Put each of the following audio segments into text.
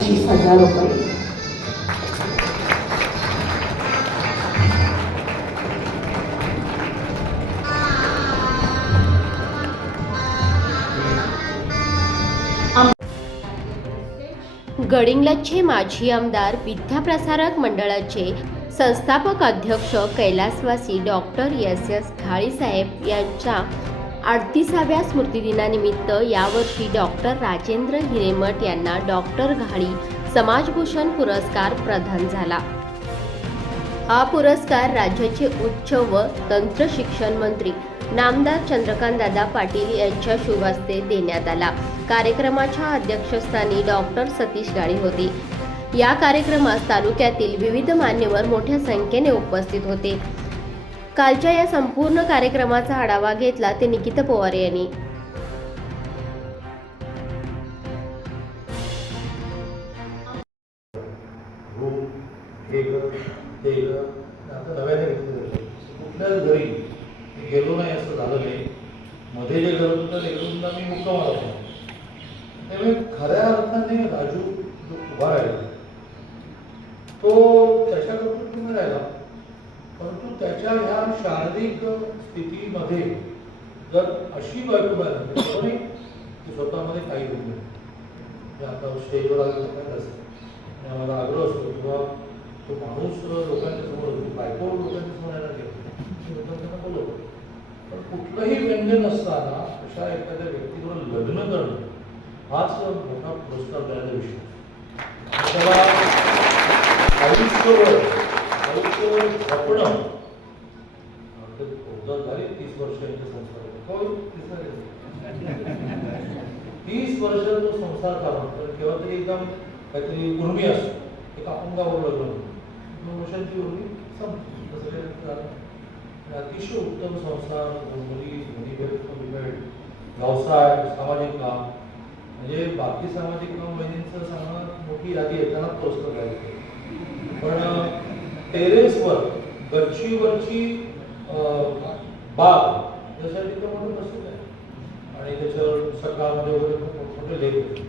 पंचवीस हजार रुपये. गडिंग्लजचे माजी आमदार विद्याप्रसारक मंडळाचे संस्थापक अध्यक्ष कैलासवासी डॉक्टर एस एस घाळीसाहेब यांच्या अडतीसाव्या स्मृतिदिनानिमित्त यावर्षी डॉक्टर राजेंद्र हिरेमठ यांना डॉक्टर घाळी समाजभूषण पुरस्कार प्रदान झाला. हा पुरस्कार राज्याचे उच्च व तंत्र शिक्षण मंत्री नामदार चंद्रकांतदादा पाटील यांच्या शुभहस्ते देण्यात आला. कार्यक्रमाच्या अध्यक्षस्थानी डॉक्टर सतीश गाडी होते. या कार्यक्रमास तालुक्यातील विविध मान्यवर मोठ्या संख्येने उपस्थित होते. कालच्या या संपूर्ण कार्यक्रमाचा आढावा घेतला ते निकिता पवार यांनी. कुठल्याच घरी गेलो नाही असं झालं नाही मध्ये जे घर होतं लेकरूंना मी मुक्का मारत नाही त्यामुळे खऱ्या अर्थाने राजू जो उभा राहिला तो त्याच्याकडून राहिला. त्याच्या ह्या शारीरिक स्थितीमध्ये जर अशी बायको मिळाली बरोबर की स्वतःमध्ये काही होत नाही. म्हणजे आता स्टेजवर आलं काय असतं? आणि आम्हाला आग्रह असतो किंवा तो माणूस लोकांच्या समोर होतो बायको लोकांच्या समोर येणार नाही लोकांना बोलवतो पण कुठलंही व्यंजन नसताना अशा एखाद्या व्यक्तीवर लग्न करणं हाच मोठा पुरस्कार देण्याचा विषय. आणि त्याला आयुष्यभर आयुष्यभर जपणं ते बहुधा झाली तीस वर्ष यांचे संस्कार होय, तीस झाले. तीस वर्ष तो संसार करा तर केव्हा तरी एकदम काहीतरी उर्मी असतो. एक अपंगावर लग्न दोन वर्षांची उर्मी संपते तसं अतिशय उत्तम संसार मुली मुली व्यवसाय सामाजिक काम. म्हणजे बाकी सामाजिक काम वहिनींचं सांगणं मोठी यादी येताना पुरस्कार घ्यायचे पण टेरेसवर गच्चीवरची बाग यासाठी तर म्हणून प्रसिद्ध आणि त्याच्यावर सकाळमध्ये वगैरे खूप मोठमोठे लेख होते.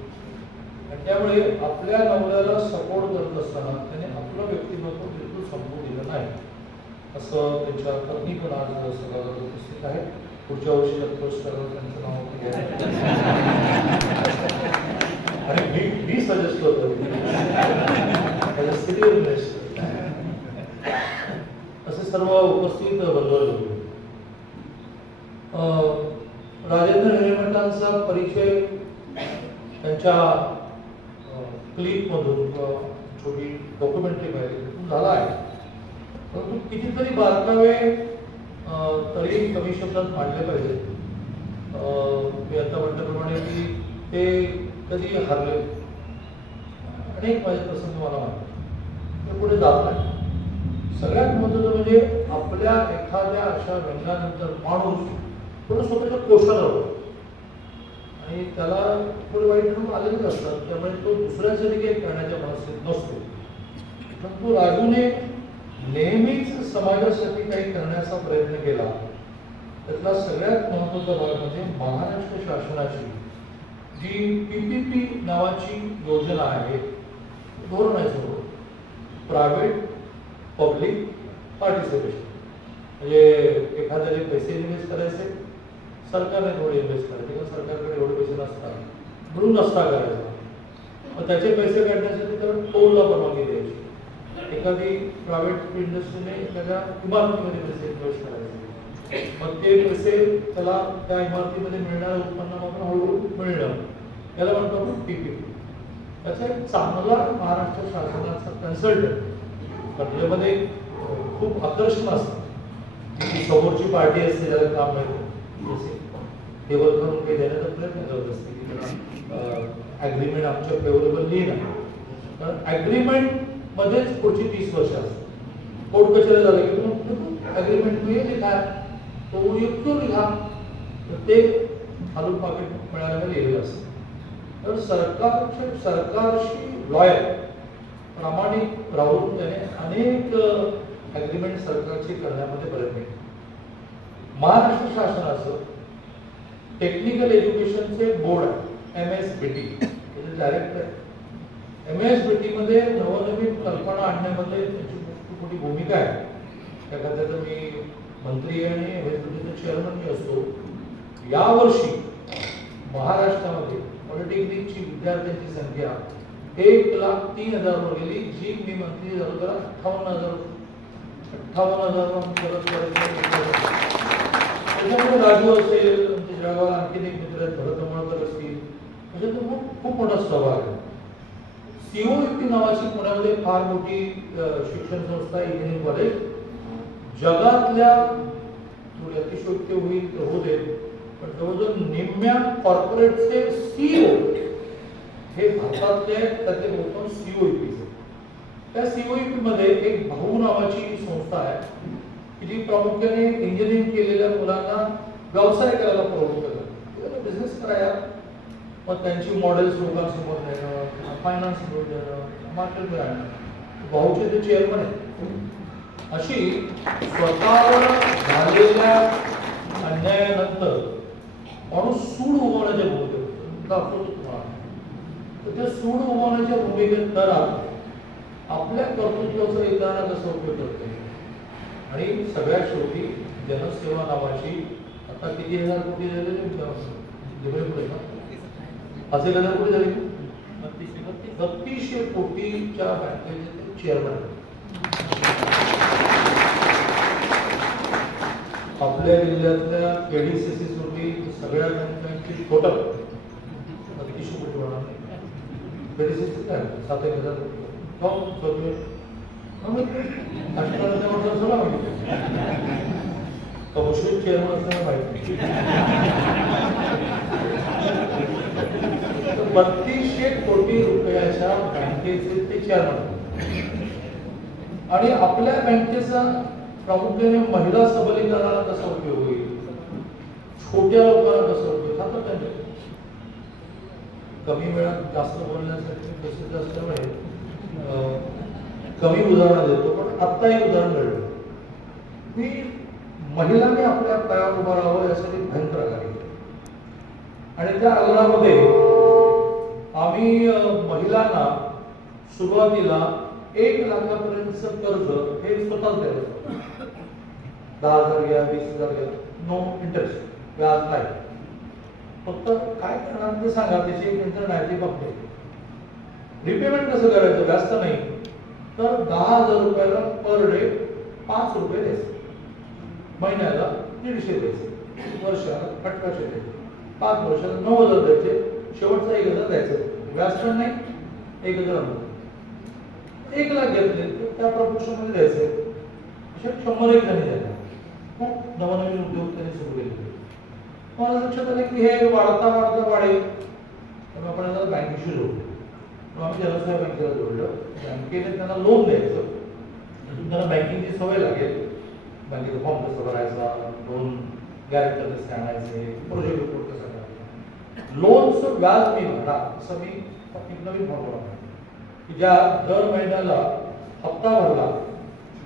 आणि त्यामुळे आपल्या नवऱ्याला सपोर्ट करत असताना त्याने आपलं व्यक्तिमत्व बिलकुल संपवून दिलं नाही. असं त्यांच्या पत्नी पण आज सकाळ उपस्थित आहे पुढच्या वर्षी पुरस्कारावर त्यांचं नाव आपण घ्यायचं. आणि मी मी सजेस्ट होतो त्याच्या स्थितीवर invest करतो. असे सर्व उपस्थित बंधू होते अं, राजेंद्र हिरेमठांचा परिचय त्यांच्या क्लिपमधून किंवा छोटी डॉक्युमेंटरी पाहिजे झाला आहे. परंतु कितीतरी बारकावे तरी कमी शब्दात मांडले पाहिजेत. मी आता म्हटल्याप्रमाणे की ते कधी हरले? अनेक माझे प्रसंग मला वाटतात. ते पुढे जात नाही. सगळ्यात महत्वाचं म्हणजे आपल्या एखाद्या अशा व्यंगानंतर माणूस थोडं स्वतःच्या कोशाला होतो आणि त्याला थोडे वाईट अनुभव आलेलेच असतात त्यामुळे तो दुसऱ्यासाठी काही करण्याच्या मनस्थित नसतो. परंतु राजूने नेहमीच समाजासाठी काही करण्याचा प्रयत्न केला. त्यातला सगळ्यात महत्त्वाचा भाग म्हणजे महाराष्ट्र शासनाची जी पी डी पी नावाची योजना आहे धोरण आहे सर्व प्रायव्हेट पब्लिक पार्टिसिपेशन म्हणजे एखाद्याने पैसे इन्व्हेस्ट करायचे सरकारने थोडे इन्व्हेस्ट करायचे किंवा सरकारकडे एवढे पैसे नसतात म्हणून नसता करायचा. मग त्याचे पैसे काढण्यासाठी त्याला टोलला परवानगी द्यायची. एखादी प्रायव्हेट इंडस्ट्रीने एखाद्या इमारतीमध्ये पैसे इन्व्हेस्ट करायचे. मग ते पैसे त्याला त्या इमारतीमध्ये मिळणाऱ्या उत्पन्नापासून हळूहळू मिळणं. याला म्हणतो आपण पीपीपी त्याचा एक चांगला महाराष्ट्र शासनाचा कन्सल्टंट कटलेमध्ये खूप आकर्षण असतं. समोरची पार्टी असते त्याला काम माहिती टेबल करून ते देण्याचा प्रयत्न करत असते की त्यांना ॲग्रीमेंट आमच्या फेवरेबल लिहिणं कारण ॲग्रीमेंट मध्येच पुढची तीस वर्ष असतात कोर्ट कचेरी झालं की तुम्ही ॲग्रीमेंट तुम्ही लिखा तो वो लिहा लिखा तर ते खालून पाकिट मिळायला लिहिलेलं असतं. तर सरकारचे सरकारशी लॉयर प्रामाणिक राहून त्याने अनेक ॲग्रीमेंट सरकारची करण्यामध्ये प्रयत्न मिळते महाराष्ट्र शासनाचं टेक्निकल एज्युकेशनचे बोर्ड आहे M S B T director आहे. एम एस बी टीमध्ये नवनवीन कल्पना आणण्यामध्ये त्याची खूप मोठी भूमिका आहे. त्या खात्याचं मी मंत्री आणि एम एस बी टीचा चेअरमन मी असतो. यावर्षी महाराष्ट्रामध्ये पॉलिटेक्निकची विद्यार्थ्यांची संख्या एक लाख तीन हजारवर गेली जी मी मंत्री झालो तर अठ्ठावन्न हजार अठ्ठावन्न हजार त्याच्यामुळे राजू असेल आमच्या जळगावला आणखीन एक मित्र आहेत भरत अमळकर असतील. म्हणजे तो खूप खूप मोठा सहभाग आहे. सीओईपी नावाची पुण्यामध्ये फार मोठी शिक्षण संस्था इंजिनिअरिंग कॉलेज जगातल्या थोडी अतिशोक्य होईल तर होऊ दे पण जवळजवळ निम्म्या कॉर्पोरेटचे सीईओ हे भारतातले आहेत, त्यातले बहुतांश सीओ सीओईपी त्या सीओईपी मध्ये एक भाऊ नावाची संस्था आहे. की जी प्रामुख्याने इंजिनिअरिंग केलेल्या मुलांना व्यवसाय करायला प्रवृत्त करतात. बिझनेस करायला. मग त्यांची मॉडेल्स लोकांसमोर देणं फायनान्स समोर देणं मार्केट आणणं. भाऊचे ते चेअरमन आहेत. अशी स्वतःवर झालेल्या अन्यायानंतर माणूस सूड उगवण्याच्या भूमिकेत दाखवतो तुम्हाला. तर त्या सूड उगवण्याच्या भूमिकेत तर आपल्या कर्तृत्वाचा इतरांना कसं उपयोग करते? आणि सगळ्यात शेवटी जनसेवा नावाची आता किती हजार कोटी झाले? लिमिट पुढे ना? पाच एक हजार कोटी झाले. बत्तीसशे कोटीच्या बँकेचे चेअरमॅन चेअरमन आपल्या जिल्ह्यातल्या केडीसीसी सोडली सगळ्या बँकांची टोटल बत्तीसशे कोटी होणार. नाही केडीसीसी काय? सात एक हजार कोटी. हो, অবশ্যই চেয়ারম্যান अष्टादश वर्षात बत्तीसशे कोटी रुपयाच्या बँकेचे ते चेअरमन आणि आपल्या बँकेचा प्रामुख्याने महिला सबलीकरणाला कसा उपयोग होईल? छोट्या लोकांना कसा उपयोग? सातत्याने कमी वेळात जास्त बोलण्यासाठी जास्त वेळ अं, कमी उदाहरणं देतो पण आत्ता एक उदाहरण घडलं मी महिलांनी आपल्या पायावर उभं राहावं यासाठी भयंकर आघाडी आणि त्या आग्रहामध्ये आम्ही महिलांना सुरुवातीला एक लाखापर्यंतचं कर्ज हे स्वतःच द्यायचं होतं. दहा हजार घ्या वीस हजार घ्या नो इंटरेस्ट व्याज नाही. फक्त काय करणार ते सांगा त्याची एक यंत्रणा आहे ती बघते. रिपेमेंट कसं करायचं? जास्त नाही. तर दहा हजार रुपयाला पर डे पाच रुपये द्यायचे महिन्याला दीडशे द्यायचे वर्षाला अठराशे द्यायचे पाच वर्षाला नऊ हजार द्यायचे. शेवटचा एक हजार द्यायचं. व्याज पण नाही. एक हजार एक लाख घेतले त्या proportion मध्ये द्यायचे. अशा शंभर एक जणी झाल्या. खूप नवनवीन उद्योग त्यांनी सुरू केले. मला लक्षात आलं की हे वाढता वाढता वाढेल. तर आपण आता बँकेशी जोडलो मग आमच्या जनसेवा बँकेला जोडलं बँकेने त्यांना लोन द्यायचं. अजून त्यांना बँकिंगची सवय लागेल. बँकेचा फॉर्म कसा भरायचा लोन गॅरेंटर कसे आणायचे प्रोजेक्ट रिपोर्ट कसा करायचा लोनचं व्याज मी भरा असं मी एक नवीन फॉर्म की ज्या दर महिन्याला हप्ता भरला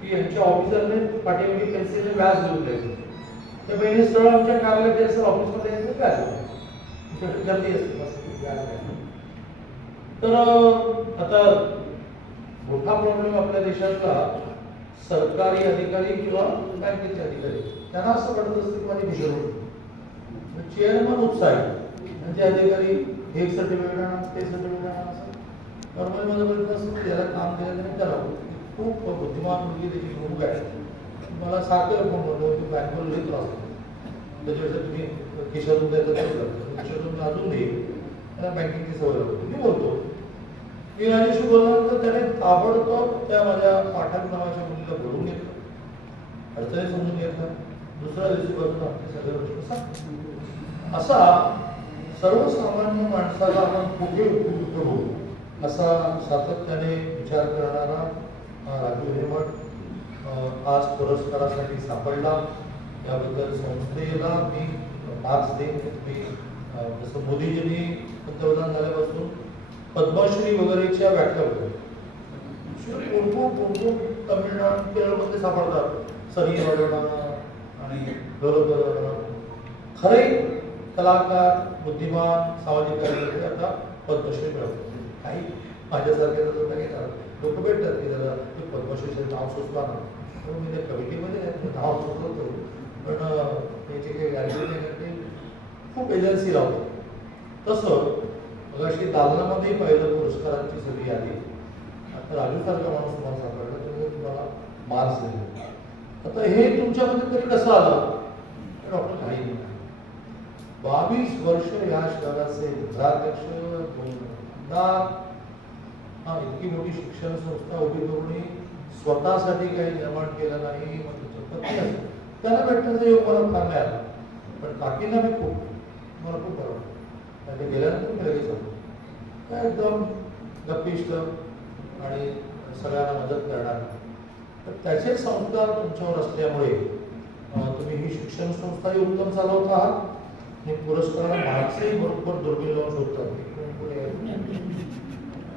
की यांच्या ऑफिसरने पाठीमागे पैसे व्याज देऊन द्यायचं. त्या महिने सरळ आमच्या कार्यालयात ऑफिसमध्ये यायचं व्याज द्यायचं. गर्दी असते व्याज द्यायचं. तर आता मोठा प्रॉब्लेम आपल्या देशातला सरकारी अधिकारी किंवा बँकेचे अधिकारी त्यांना असं वाटत असतं की माझी भीषण चेअरमन उत्साही. म्हणजे अधिकारी हे सर्टिफिकेट आणा ते सर्टिफिकेट आणा असं. नॉर्मल माझं म्हणणं असं की काम केलं नाही करावं खूप बुद्धिमान मुलगी त्याची प्रमुख आहे मला सारखं फोन करतो की बँकवर लई त्रास होतो. त्याच्यापेक्षा तुम्ही खिशातून द्यायचं तर खिशातून अजून देईल त्याला बँकिंगची सवय होती. मी बोलतो. मी राजेशी बोलल्यानंतर त्याने ताबडतोब त्या माझ्या पाठक नावाच्या मुलीला बोलून घेतलं. अडचणी समजून घेतल्या. दुसऱ्या दिवशी बाजूला आपल्या सगळ्या गोष्टी सांग असा सर्वसामान्य माणसाला आपण कुठे उपयुक्त करू असा सातत्याने विचार करणारा राजू हेमट आज पुरस्कारासाठी सापडला. त्याबद्दल संस्थेला मी मार्क्स देईन. मी जसं मोदीजींनी पंतप्रधान झाल्यापासून पद्मश्री वगैरेच्या व्याख्या होत्या. तमिळनाडू केरळमध्ये सापडतात? सनी आणि खरे कलाकार बुद्धिमान सामाजिक कार्यकर्ते आता पद्मश्री मिळवतात. काही माझ्यासारखे जर होता घेणार लोक भेटतात की जरा ते पद्मश्रीचं नाव सुचवा ना. म्हणून मी त्या कमिटीमध्ये नाव सुचवतो. पण अं, त्याची काही ते. खूप एजन्सी लावतो तसं मग अशी दालनामध्ये पहिलं पुरस्कारांची सगळी आली आता राजूसारखा माणूस तुम्हाला सापडला तर तुम्हाला मार्क्स दिले. आता हे तुमच्यामध्ये तरी कसं आलं? डॉक्टर काही नाही. बावीस वर्ष या शहराचे जिल्हाध्यक्ष आमदार हा इतकी मोठी शिक्षण संस्था उभी करूनही स्वतःसाठी काही निर्माण केलं नाही मग त्याचं पत्नी असेल त्याला भेटण्याचा योग मला चांगला आला. पण काकींना मी खूप मला खूप बरं वाटलं. गेल्यानंतर मी लगेच आलो काय एकदम गप्पिष्ट आणि सगळ्यांना मदत करणार. तर त्याचे संस्कार तुमच्यावर असल्यामुळे तुम्ही ही शिक्षण संस्थाही उत्तम चालवत आहात. हे पुरस्काराला मार्क्सही बरोबर दुर्बीण लावून शोधतात.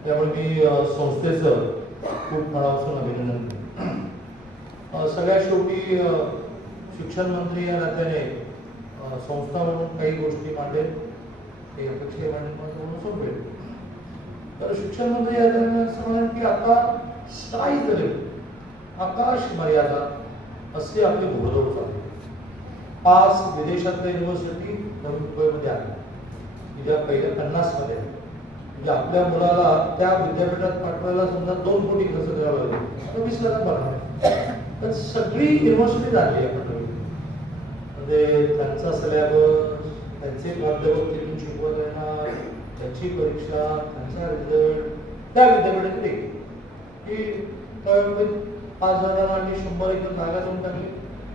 त्यामुळे मी संस्थेचं खूप मनापासून अभिनंदन करतो. शेवटी शिक्षण मंत्री या नात्याने संस्था म्हणून काही गोष्टी मांडेल ते अपेक्षित म्हणून सोपेल तर शिक्षण मंत्री या म्हणाल की आता स्काय झाले. आकाश मर्यादा असे आपले भूगोल चालले पाच विदेशातल्या युनिव्हर्सिटी नवी मुंबईमध्ये आहे की ज्या पहिल्या पन्नासमध्ये मध्ये म्हणजे आपल्या मुलाला त्या विद्यापीठात पाठवायला समजा दोन कोटी खर्च करावा लागेल. तर वीस लाखात पाठवा तर सगळी युनिव्हर्सिटी झाली आपण म्हणजे त्यांचा सिलेबस त्यांचे माध्यम तिथून शिकवत येणार त्यांची परीक्षा त्यांचा रिझल्ट त्या विद्यापीठाने एक की पाच जणांना आणि शंभर एकदम जागा देऊन टाकली.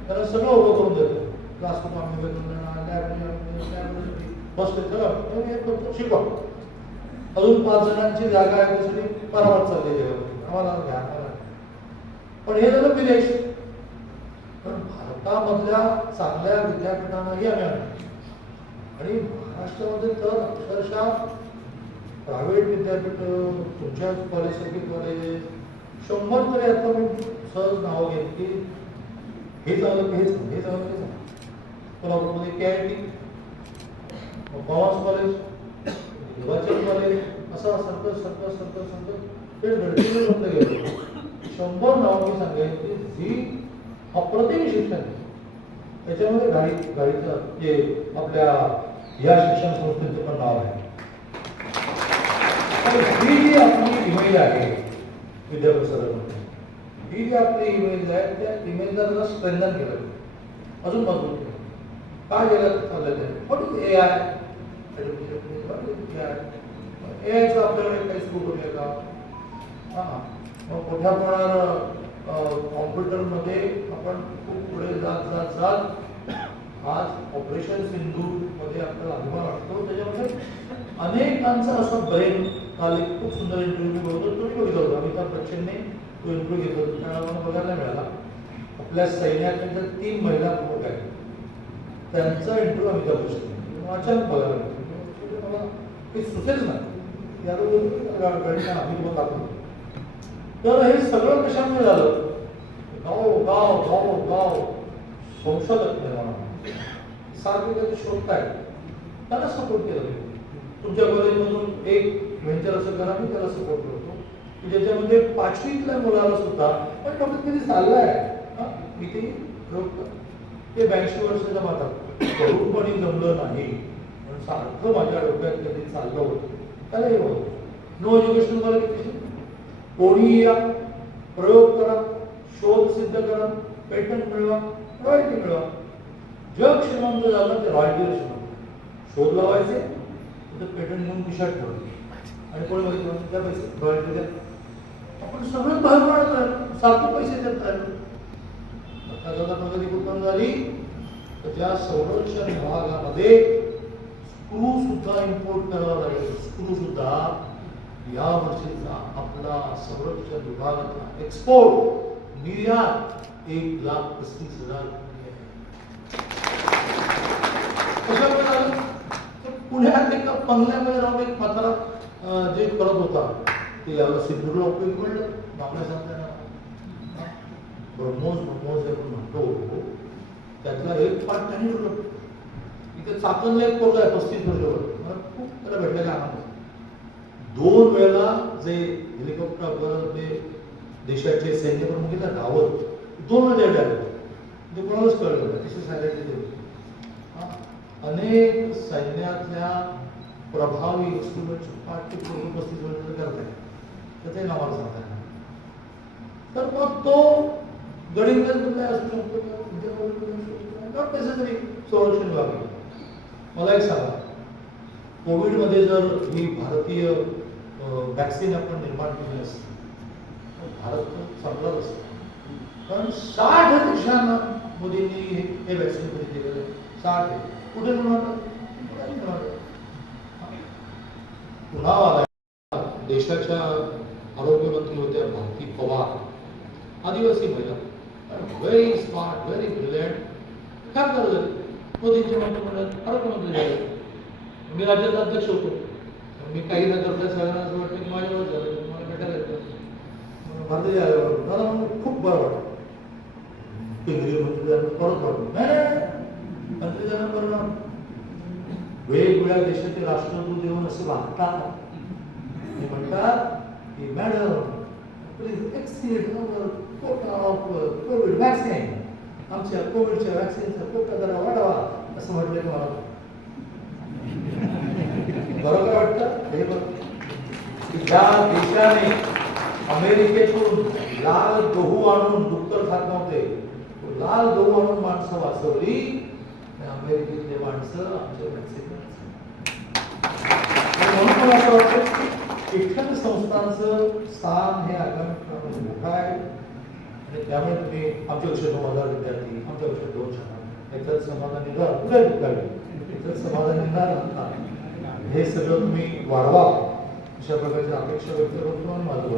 त्याला सगळं उभं करून देतो. क्लासरूम आम्ही उभे करून देणार लॅब बसले सगळं हे करतो शिकवा. अजून पाच जणांची जागा आहे त्यासाठी परामर्श चाललेली आहे. आम्हाला घ्या पण हे झालं विदेश भारतामधल्या चांगल्या विद्यापीठांनाही आम्ही आणलं आणि महाराष्ट्रामध्ये तर अक्षरशः प्रायव्हेट विद्यापीठ तुमच्याच कॉलेजसारखी कॉलेज शंभर तरी आता मी सहज नावं घेईन की हे झालं की हे झालं हे झालं की हे कोल्हापूरमध्ये के आय टी पवास कॉलेज हिमाचल कॉलेज असं सरकत सरकत सरकत सरकत ते गडचिरोली बंद गेलं. शंभर नावं मी सांगेन की जी अप्रतिम शिक्षण आहे. त्याच्यामध्ये गाडी गाडीचं जे आपल्या या शिक्षण संस्थेचं पण नाव आहे. तर ही जी आपली इमेज आहे विद्याप्रसारक ही जी आपली इमेज आहे त्या इमेजला जरा स्ट्रेंथन केलं. अजून मजबूत केलं. काय गेलं चाललं ते? पण ए आय ए आयचं आपल्याकडे काही स्कोप होते का? हां मग मोठ्या प्रमाणावर कॉम्प्युटरमध्ये आपण खूप पुढे जात जात जात. आज ऑपरेशन सिंधू मध्ये आपल्याला अभिमान वाटतो. त्याच्यामध्ये अनेकांचा असं ब्रेन काल एक खूप सुंदर इंटरव्ह्यू बघतो तुम्ही बघितला होता. अमिताभ बच्चनने तो इंटरव्ह्यू घेतला होता. त्यावेळेला मला बघायला मिळाला. आपल्या सैन्यातल्या तीन महिला प्रमुख आहेत. त्यांचा इंटरव्ह्यू अमिताभ बच्चन अचानक बघायला मिळाला. मला हे सुचेच नाही याला गणिता दाखवतो. तर हे सगळं कशामुळे झालं? गाव गाव गाव गाव संशोधक निर्माण सारखे कधी शोधताय त्याला सपोर्ट केलं पाहिजे. तुमच्या कॉलेजमधून एक व्हेंचर असं करा मी त्याला सपोर्ट करतो. की ज्याच्यामध्ये पाचवीतल्या मुलाला सुद्धा पण डॉक्टर कधी चाललाय? हा? किती? प्रयोग ते ब्याऐंशी वर्षाच्या मातात तरुणपणी जमलं नाही. पण सारखं माझ्या डोक्यात कधी चाललं होतं. त्याला हे होतं. नो एज्युकेशन मला कोणी या प्रयोग करा. शोध सिद्ध करा पेटंट मिळवा रॉयल्टी मिळवा. जग श्रीमंत झालं ते रॉयल्टी श्रीमंत. शोध लावायचे तर पेटंट म्हणून खिशात ठेवायचे. आणि कोण माहिती त्या पैसे रॉयल्टी द्या. आपण सगळं बाहेर पडत सारखे पैसे देत राहिलो आता प्रगती उत्पन्न झाली. तर त्या संरक्षण विभागामध्ये स्क्रू सुद्धा इम्पोर्ट करावा लागेल स्क्रू सुद्धा या वर्षीचा आपला संरक्षण विभागाचा एक्सपोर्ट निर्यात एक लाख पस्तीस हजार कोटी आहे. पुण्यात एका बंगल्यामध्ये राहून एक म्हातारा जे करत होता ते याला सिंधूरला उपयोग पडलं. बांगड्या सांगताना ब्रह्मोस ब्रह्मोस जे आपण म्हणतो. त्यातला एक पाठ त्यांनी ठेवलं. इथे चाकणला एक पोरगा आहे पस्तीस वर्षावर. मला खूप त्याला भेटलेला आनंद. दोन वेळेला जे हेलिकॉप्टर देशाचे सैन्य प्रमुख येतात दोन वेळा द्यायला आले ते म्हणजे कोणालाच कळलं नाही कसे सायलेंटली ते अनेक सैन्यातल्या प्रभावी इन्स्ट्रुमेंट पाठ ते पूर्ण पस्तीस वेळ करताय त्याचंही नावाला सांगताय तर मग तो गडिंगज काय असू शकतो किंवा संरक्षण विभाग मला एक सांगा. कोविडमध्ये जर ही भारतीय वॅक्सिन आपण निर्माण केली असती भारत तर चांगलाच असतं. कारण साठ देशांना मोदींनी हे हे वॅक्सिन दिलेलं केलेलं साठ आहे. कुठे कुठे पुन्हा आला. देशाच्या आरोग्यमंत्री होत्या भारती पवार. आदिवासी महिला. व्हेरी स्मार्ट व्हेरी ब्रिलियंट काय करत मोदींचे मोदींच्या मंत्रिमंडळात आरोग्यमंत्री झाले. मी राज्याचा अध्यक्ष होतो. मी काही न करता सगळ्यांना असं वाटतं की माझ्यावर झालं. मला भेटायला येतं. म्हणून भारतीय आल्यावर मला म्हणून खूप बरं वाटतं केंद्रीय मंत्री झालं परत वाटलं नाही नाही मंत्री झालं बरं वेगवेगळ्या देशाचे राष्ट्रदूत येऊन असे वागतात. ते म्हणतात की madam please exceed quota of covid vaccine आमच्या कोविडच्या वॅक्सिनचा कोटा जरा वाढावा. असं म्हटलं की मला. बरं वाटतं? हे बघ. ज्या देशाने अमेरिकेतून लाल गहू आणून डुक्कर खात नव्हते. लाल गहू आणून माणसं वाचवली अमेरिकेतले माणसं आमच्या म्हणून मला असं वाटतं की शिक्षण संस्थांचं स्थान हे आगामी मोठं आहे. आणि त्यामुळे तुम्ही आमच्यापेक्षा दोन हजार विद्यार्थी आमच्यापेक्षा दोन शाळा याच्यात समाधान निघाल कुठे निघाल याच्यात समाधान निघणार नसणार हे सगळं तुम्ही वाढवा. अशा प्रकारची अपेक्षा व्यक्त करतो आणि माझं